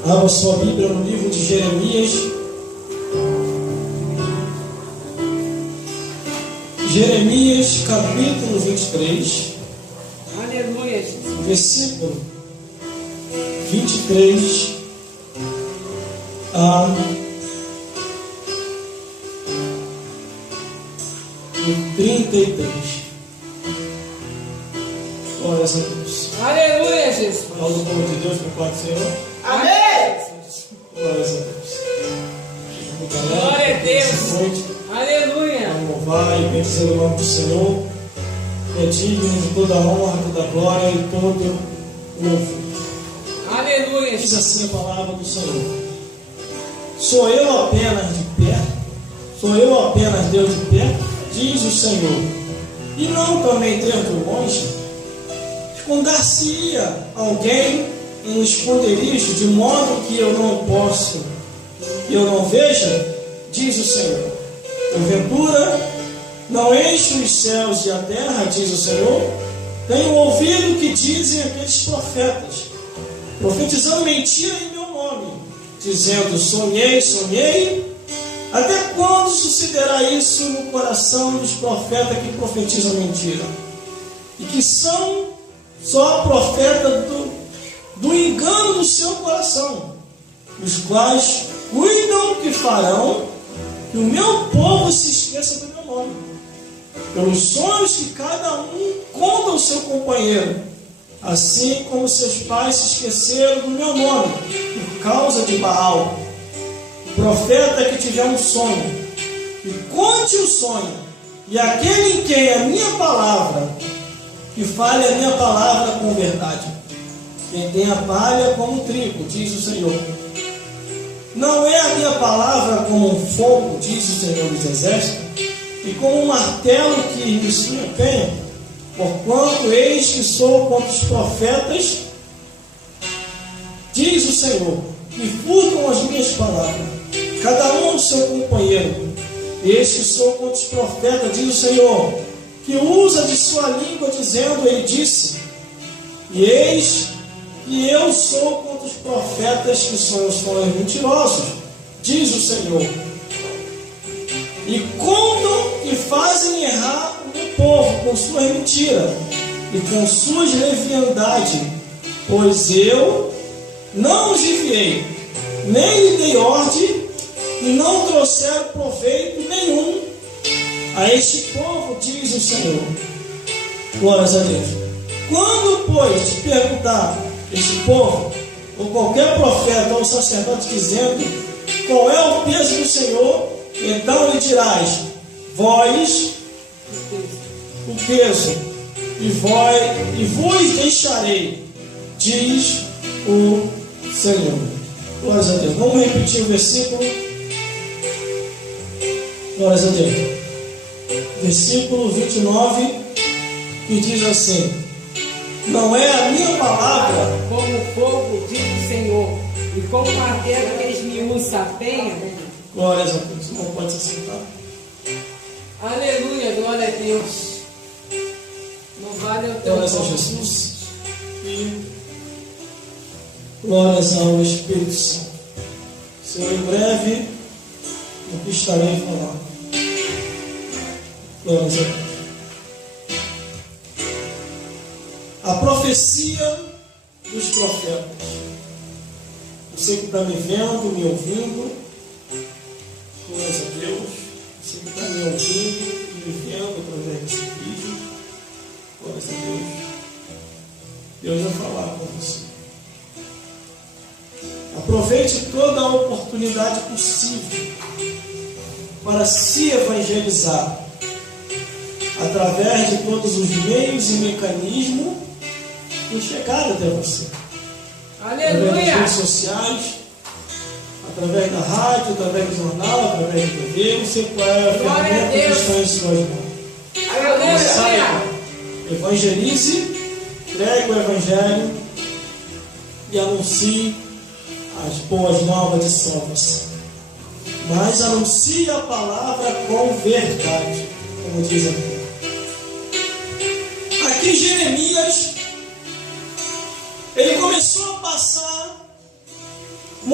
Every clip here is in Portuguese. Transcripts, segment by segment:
Abra sua Bíblia no livro de Jeremias. Jeremias, capítulo 23. Aleluia. Versículo 23 a 33. Glória a Deus. Aleluia, Jesus. Fala do povo de Deus com o Pai do Senhor. Amém. Glória a Deus. Glória a Deus. Noite, Aleluia. vamos louvar e bendizer o nome do Senhor. É digno de toda a honra, toda a glória e todo o louvor. Aleluia. Diz assim a palavra do Senhor: Sou eu apenas de pé? Sou eu apenas Deus de pé? Diz o Senhor. E não também Deus de longe? Escondar-se-ia alguém em um esconderijo, de modo que eu não posso, que eu não veja? Diz o Senhor. Porventura, não encho os céus e a terra, diz o Senhor? Tenho ouvido o que dizem aqueles profetas, profetizando mentira em meu nome, dizendo: sonhei, sonhei. Até quando sucederá isso no coração dos profetas que profetizam mentira? E que são só profetas do engano do seu coração, os quais cuidam que farão que o meu povo se esqueça do meu nome, pelos sonhos que cada um conta ao seu companheiro, assim como seus pais se esqueceram do meu nome, por causa de Baal. O profeta que tiver um sonho, e conte o sonho, e aquele em quem a minha palavra, que fale a minha palavra com verdade. Quem tem a palha como trigo, diz o Senhor. Não é a minha palavra como um fogo, diz o Senhor dos Exércitos, e como um martelo que me se empenha, porquanto eis que sou contra os profetas, diz o Senhor, que furtam as minhas palavras, cada um ao seu companheiro. Eis que sou contra os profetas, diz o Senhor, que usa de sua língua, dizendo, ele disse, e eis que eu sou contra os profetas que são os sonhos mentirosos, diz o Senhor. E contam e fazem errar o meu povo com suas mentiras e com suas leviandades, pois eu não os enviei, nem lhe dei ordem, e não trouxeram proveito nenhum a este povo, diz o Senhor. Glórias a Deus. Quando, pois, te perguntar este povo, ou qualquer profeta ou sacerdote dizendo qual é o peso do Senhor, então lhe dirás: vós o peso, e vos deixarei, diz o Senhor. Glórias a Deus. Vamos repetir o versículo. Glórias a Deus. Versículo 29, que diz assim: não é a minha palavra Como fogo, diz o Senhor, e como martelo que eles me sapeiam. Glórias a Deus. Não pode se sentar. Aleluia, glória a Deus. Louvado é o teu Glórias a nome. Jesus. E glórias ao Espírito Santo. Senhor, em breve o que estarei falando. Glórias a Deus. A profecia dos profetas. Você que está me vendo, me ouvindo, glórias a Deus. Você que está me ouvindo e me vendo através desse vídeo, glórias a Deus. Deus vai falar com você. Aproveite toda a oportunidade possível para se evangelizar através de todos os meios e mecanismos que chegaram até você. Através das Aleluia. redes sociais, através da rádio, através do jornal, através da TV. Você qual é a Glória a ferramenta que Deus. está em suas mãos. Aleluia. Saia, evangelize, pregue o Evangelho e anuncie as boas novas de salvação. Mas anuncie a palavra com verdade, como diz aqui. Aqui Jeremias, ele começou a passar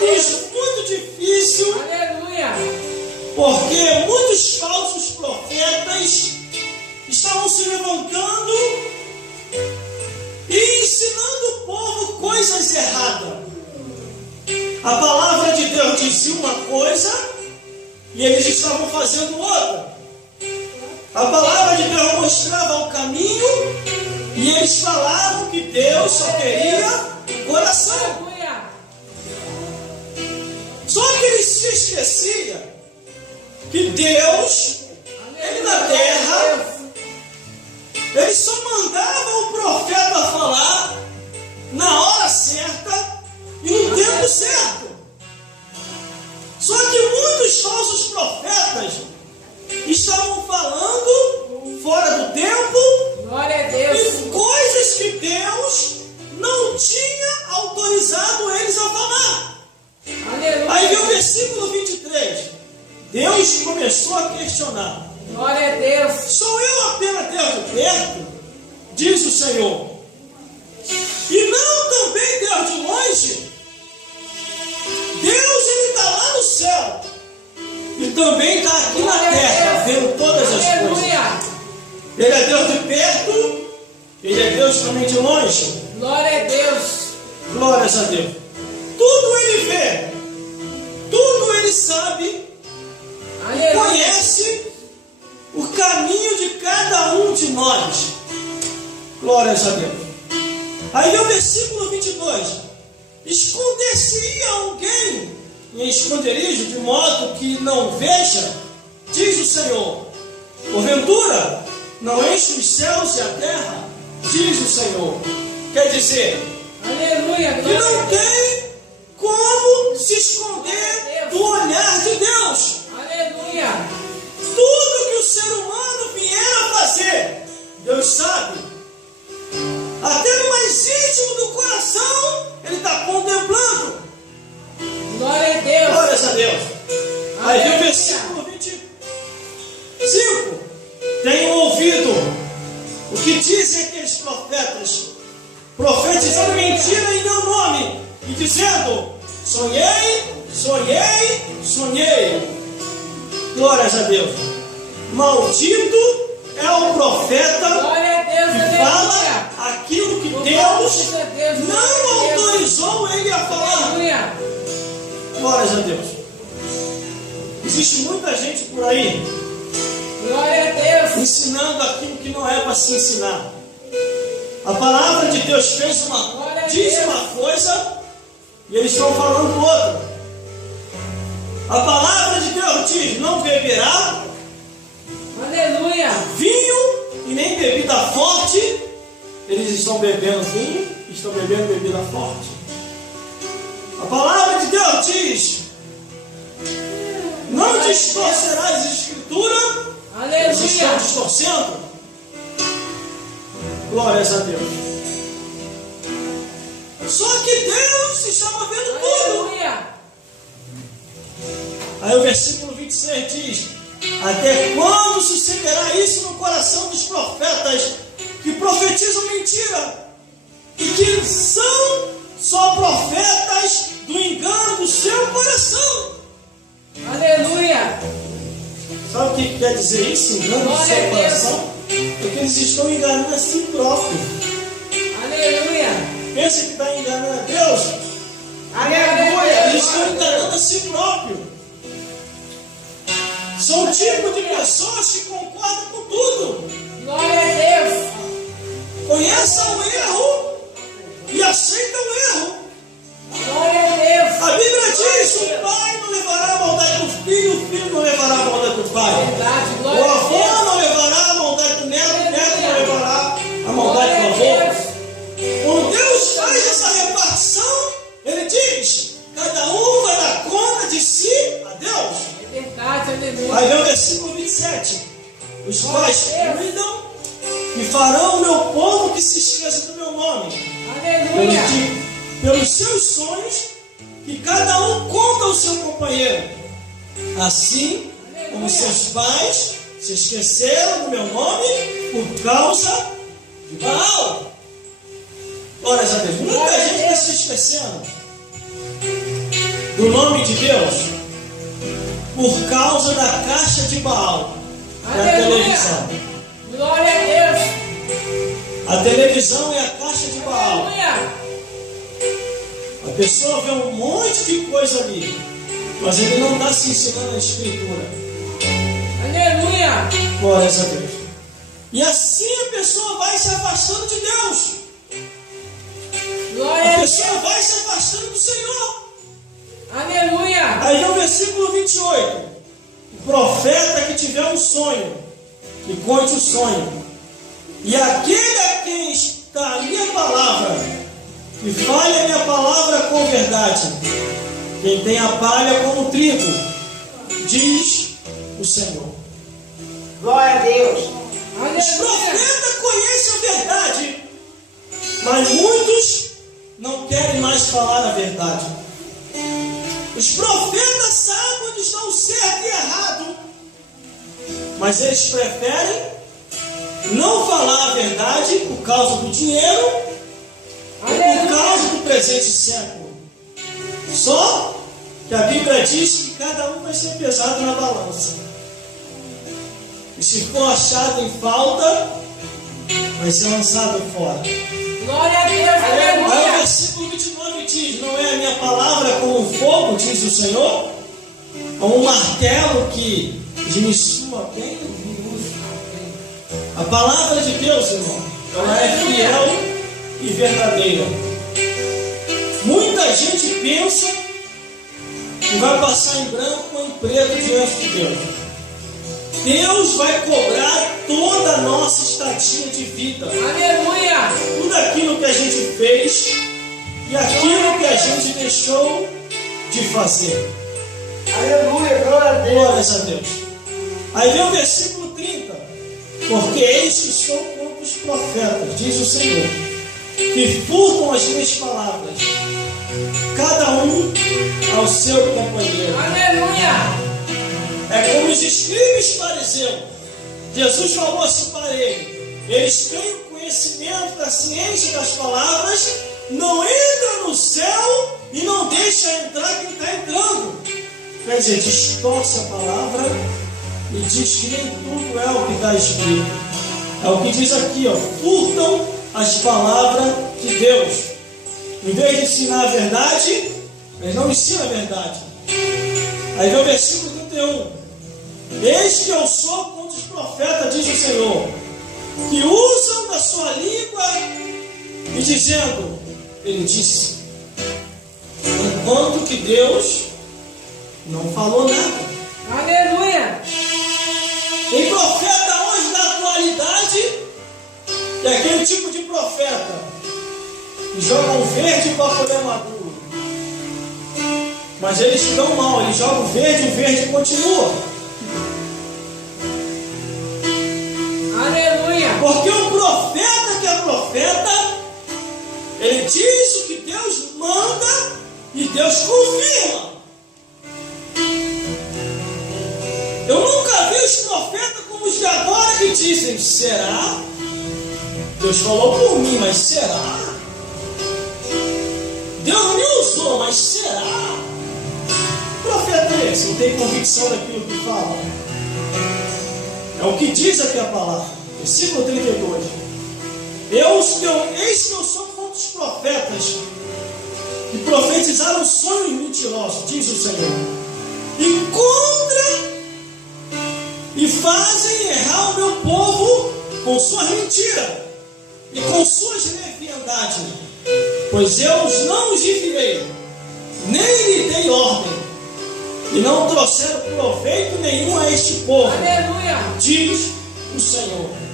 Deus, muito difícil. Aleluia. Porque muitos falsos profetas estavam se levantando e ensinando o povo coisas erradas. A palavra de Deus dizia uma coisa e eles estavam fazendo outra. A palavra de Deus mostrava o caminho e eles falavam que Deus só queria coração. Aleluia. Só que eles se esqueciam que Deus, Ele na terra, Ele só mandava o profeta falar na hora certa e no tempo certo. Só que muitos falsos profetas estavam falando fora do tempo. Glória a Deus. E coisas que Deus não tinha autorizado eles a falar. Aleluia. Aí vem o versículo 23. Deus começou a questionar. Glória a Deus. Sou eu apenas Deus de perto? Diz o Senhor. E não também Deus de longe? Deus, Ele está lá no céu. E também está aqui na terra, vendo todas as coisas. Aleluia. Ele é Deus de perto, Ele é Deus também de longe. Glória a Deus. Glórias a Deus. Tudo Ele vê, tudo Ele sabe, Aleluia. conhece o caminho de cada um de nós. Glórias a Deus. Aí vem o versículo 22. Esconder-se-ia alguém em esconderijo, de modo que não veja, diz o Senhor. Porventura, não enche os céus e a terra, diz o Senhor. Quer dizer, Aleluia. que Glória a não Deus. tem como se esconder do olhar de Deus. Aleluia. Tudo que o ser humano vier a fazer, Deus sabe. Até no mais íntimo do coração, Ele está contemplando. Glória a Deus. Glórias a Deus. Aí vem o Aleluia. versículo 25. Tenho ouvido o que dizem aqueles profetas, profetizando mentira em meu nome, e dizendo: sonhei, sonhei, sonhei. Glórias a Deus. Maldito é o profeta Glória a Deus. que Aleluia. fala aquilo que Deus não autorizou ele a falar. Aleluia. Glórias a Deus. Existe muita gente por aí Glória a Deus. ensinando aquilo que não é para se ensinar. A palavra de Deus diz uma coisa e eles estão falando outra. A palavra de Deus diz: não beberá Aleluia. vinho e nem bebida forte. Eles estão bebendo vinho e estão bebendo bebida forte. A palavra de Deus diz: não distorcerás a escritura. Eles estão Aleluia. distorcendo. Glórias a Deus. Só que Deus estava vendo tudo. Aleluia. Aí o versículo 26 diz: até quando sucederá isso no coração dos profetas que profetizam mentira e que são só profetas do engano do seu coração? Aleluia. Sabe o que quer dizer isso? Engano do Glória seu a Deus. coração? Porque eles estão enganando a si próprios. Aleluia. Pensa que está enganando a Deus? Aleluia. Eles estão enganando a si próprios. São um tipo de pessoas que concordam com tudo. Glória a Deus. Conheçam o erro e aceitam o erro. Glória a Deus. A Bíblia diz: o pai não levará a maldade do filho, o filho não levará a maldade do pai. Verdade. O Glória a avô Deus. não levará a maldade do neto, o neto não levará a maldade do avô. Quando Deus faz essa repartição, Ele diz: cada um vai dar conta de si a Deus. Verdade. Aleluia. Aí vem o versículo 27. Os quais cuidam e farão o meu povo que se esqueça do meu nome. Aleluia. Pelos seus sonhos, que cada um conta ao seu companheiro. Assim como seus pais se esqueceram do meu nome por causa de Baal. Glórias a Deus. Muita gente está se esquecendo do nome de Deus por causa da caixa de Baal, da televisão. Glória a Deus. A televisão é a caixa de Baal. Aleluia. A pessoa vê um monte de coisa ali, mas ele não está se ensinando a Escritura. Aleluia. Glórias a Deus. E assim a pessoa vai se afastando de Deus. Glória A a pessoa Deus. vai se afastando do Senhor. Aleluia. Aí vem o versículo 28. O profeta que tiver um sonho, que conte o sonho. E aquele a quem está a minha palavra, que fale a minha palavra com verdade. Quem tem a palha como trigo, diz o Senhor. Glória a Deus. Os Aleluia. profetas conhecem a verdade, mas muitos não querem mais falar a verdade. Os profetas sabem onde está o certo e errado, mas eles preferem não falar a verdade por causa do dinheiro ou por causa do presente século. Só que a Bíblia diz que cada um vai ser pesado na balança. E se for achado em falta, vai ser lançado fora. Glória a Deus. Aí o Aleluia. versículo 29 diz: não é a minha palavra como fogo, diz o Senhor, ou um martelo que esmiçua bem o vinho. A palavra de Deus, irmão, ela é fiel e verdadeira. Muita gente pensa que vai passar em branco ou em preto diante de Deus. Deus vai cobrar toda a nossa estadia de vida. Aleluia. Tudo aquilo que a gente fez e aquilo que a gente deixou de fazer. Aleluia. Glória a Deus. Glórias a Deus. Aí vem o versículo 30. Porque eis que sou contra os profetas, diz o Senhor, que furtam as minhas palavras, cada um ao seu companheiro. Aleluia. É como os escribas e fariseus. Jesus falou assim para ele: eles têm o conhecimento da ciência das palavras, não entram no céu e não deixam entrar quem está entrando. Quer dizer, distorce a palavra e diz que nem tudo é o que está escrito. É o que diz aqui, ó: furtam as palavras de Deus. Em vez de ensinar a verdade, eles não ensinam a verdade. Aí vem o versículo 31. Eis que eu sou contra os profetas, diz o Senhor, que usam da sua língua e dizendo, ele disse, enquanto que Deus não falou nada. Aleluia. Tem profeta hoje da atualidade, que é aquele tipo de profeta que joga um verde para poder maduro. Mas eles se dão mal, eles jogam verde e o verde continua. Aleluia. Porque o profeta que é profeta, ele diz o que Deus manda e Deus confirma. Eu nunca vi os profetas como os de agora que dizem, será? Deus falou por mim, mas será? Deus me usou, mas será? Que profeta é esse? Não tem convicção daquilo que fala. É o que diz aqui a palavra. Versículo 32. Eis que eu sou contra os profetas que profetizaram sonhos mentirosos, diz o Senhor. E fazem errar o meu povo com suas mentiras e com suas leviandades. Pois eu não os enviei, nem lhe dei ordem, e não trouxeram proveito nenhum a este povo, Aleluia. diz o Senhor.